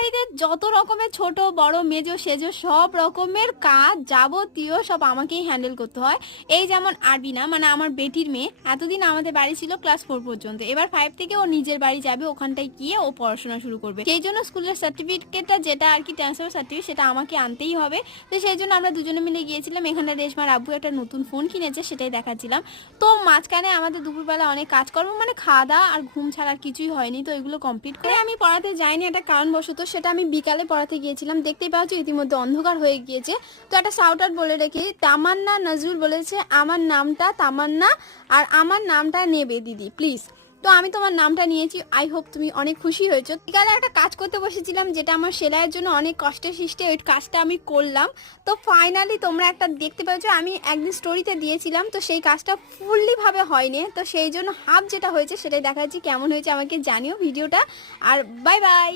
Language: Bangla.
বাড়িতে যত রকমের ছোট বড় মেজো সেজো সব রকমের কাজ যাবতীয় সব আমাকেই হ্যান্ডেল করতে হয়। এই যেমন আরবিনা মানে আমার বেটির মেয়ে, এতদিন আমাদের বাড়ি ছিল ক্লাস 4 পর্যন্ত, এবার 5 থেকে ও নিজের বাড়ি যাবে, ওখানটায় গিয়ে ও পড়াশোনা শুরু করবে। সেই জন্য স্কুলের সার্টিফিকেটটা যেটা আর কি ট্রান্সফার সার্টিফিকেট সেটা আমাকে আনতেই হবে। তো সেই জন্য আমরা দুজনে মিলে গিয়েছিলাম। এখানে রেশমার আব্বু একটা নতুন ফোন কিনেছে, সেটাই দেখাচ্ছিলাম। তো মাঝখানে আমাদের দুপুরবেলা অনেক কাজকর্ম মানে খাওয়া দাওয়া আর ঘুম ছাড়া আর কিছুই হয়নি। তো এগুলো কমপ্লিট করে আমি পড়াতে যাইনি একটা কারণবশত, সেটা আমি বিকালে পড়াতে গিয়েছিলাম। দেখতেই পাচ্ছ ইতিমধ্যে অন্ধকার হয়ে গিয়েছে। তো একটা শাউট আউট বলে রেখে, তামান্না নজরুল বলেছে আমার নামটা তামান্না আর আমার নামটা নেবে দিদি প্লিজ। তো আমি তোমার নামটা নিয়েছি, আই হোপ তুমি অনেক খুশি হয়েছো। বিকালে একটা কাজ করতে বসেছিলাম যেটা আমার সেলাইয়ের জন্য অনেক কষ্টের সৃষ্টি, ওই কাজটা আমি করলাম। তো ফাইনালি তোমরা একটা দেখতে পাচ্ছ, আমি একদিন স্টোরিতে দিয়েছিলাম, তো সেই কাজটা ফুললি ভাবে হয়নি, তো সেই জন্য হাফ যেটা হয়েছে সেটাই দেখাচ্ছি। কেমন হয়েছে আমাকে জানিও ভিডিওটা। আর বাই বাই।